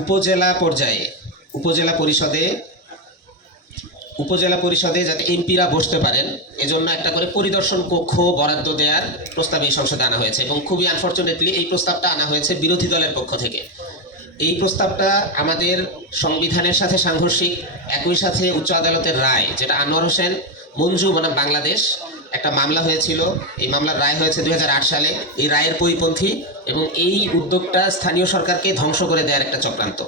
উপজেলা পর্যায়ে উপজেলা পরিষদে যাতে এমপিরা বসতে পারেন এজন্য একটা করে পরিদর্শন কক্ষ বরাদ্দ দেওয়ার প্রস্তাব এই সংসদে আনা হয়েছে এবং খুবই আনফরচুনেটলি এই প্রস্তাবটা আনা হয়েছে বিরোধী দলের পক্ষ থেকে। এই প্রস্তাবটা আমাদের সংবিধানের সাথে সাংঘর্ষিক, একই সাথে উচ্চ আদালতের রায়, যেটা আনোয়ার হোসেন মঞ্জু বনাম বাংলাদেশ একটা মামলা হয়েছিল, এই মামলার রায় হয়েছে 2008 সালে, এই রায়ের পরিপন্থী এবং এই উদ্যোগটা স্থানীয় সরকারকে ধ্বংস করে দেওয়ার একটা চক্রান্ত।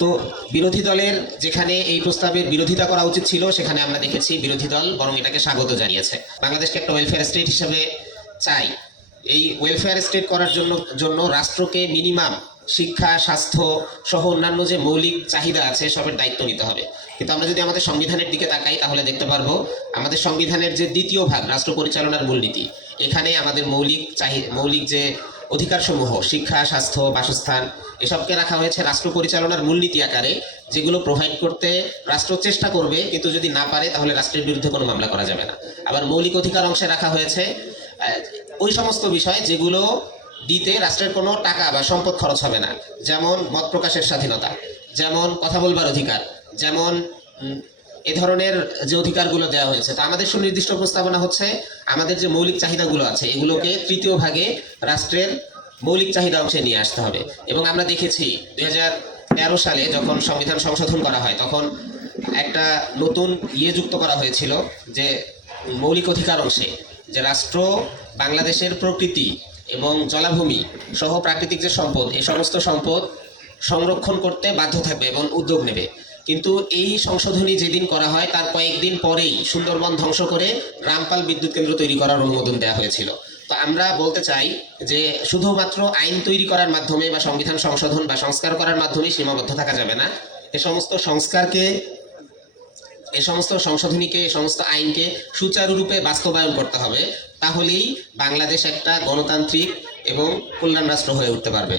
তো বিরোধী দলের যেখানে এই প্রস্তাবের বিরোধিতা করা উচিত ছিল সেখানে আমরা দেখেছি বিরোধী দল বরং এটাকে স্বাগত জানিয়েছে। বাংলাদেশকে একটা ওয়েলফেয়ার স্টেট হিসেবে চাই। এই ওয়েলফেয়ার স্টেট করার জন্য রাষ্ট্রকে মিনিমাম শিক্ষা, স্বাস্থ্য সহ অন্যান্য যে মৌলিক চাহিদা আছে সবের দায়িত্ব নিতে হবে। কিন্তু আমরা যদি আমাদের সংবিধানের দিকে তাকাই তাহলে দেখতে পারবো আমাদের সংবিধানের যে দ্বিতীয় ভাগ রাষ্ট্র পরিচালনার মূলনীতি, এখানে আমাদের মৌলিক যে অধিকারসমূহ শিক্ষা, স্বাস্থ্য, বাসস্থান এসবকে রাখা হয়েছে রাষ্ট্র পরিচালনার মূলনীতি আকারে, যেগুলো প্রোভাইড করতে রাষ্ট্র চেষ্টা করবে, কিন্তু যদি না পারে তাহলে রাষ্ট্রের বিরুদ্ধে কোনো মামলা করা যাবে না। আবার মৌলিক অধিকার অংশে রাখা হয়েছে ওই সমস্ত বিষয় যেগুলো দিতে রাষ্ট্রের কোনো টাকা বা সম্পদ খরচ হবে না, যেমন মত প্রকাশের স্বাধীনতা, যেমন কথা বলবার অধিকার, যেমন এ ধরনের যে অধিকারগুলো দেওয়া হয়েছে। তা আমাদের সুনির্দিষ্ট প্রস্তাবনা হচ্ছে আমাদের যে মৌলিক চাহিদাগুলো আছে এগুলোকে তৃতীয় ভাগে রাষ্ট্রের মৌলিক চাহিদা অংশে নিয়ে আসতে হবে। এবং আমরা দেখেছি 2013 সালে যখন সংবিধান সংশোধন করা হয় তখন একটা নতুন যুক্ত করা হয়েছিল যে মৌলিক অধিকার অংশে, যে রাষ্ট্র বাংলাদেশের প্রকৃতি এবং জলাভূমি সহ প্রাকৃতিক যে সম্পদ, এই সমস্ত সম্পদ সংরক্ষণ করতে বাধ্য থাকবে এবং উদ্যোগ নেবে। কিন্তু এই সংশোধনী যেদিন করা হয় তার কয়েকদিন পরেই সুন্দরবন ধ্বংস করে রামপাল বিদ্যুৎ কেন্দ্র তৈরি করার অনুমোদন দেওয়া হয়েছিল। তো আমরা বলতে চাই যে শুধুমাত্র আইন তৈরি করার মাধ্যমে বা সংবিধান সংশোধন বা সংস্কার করার মাধ্যমে সীমাবদ্ধ থাকা যাবে না। এ সমস্ত সংশোধনীকে, এ সমস্ত আইনকে সুচারুরূপে বাস্তবায়ন করতে হবে। তাহলেই বাংলাদেশ একটা গণতান্ত্রিক এবং কল্যাণ রাষ্ট্র হয়ে উঠতে পারবে।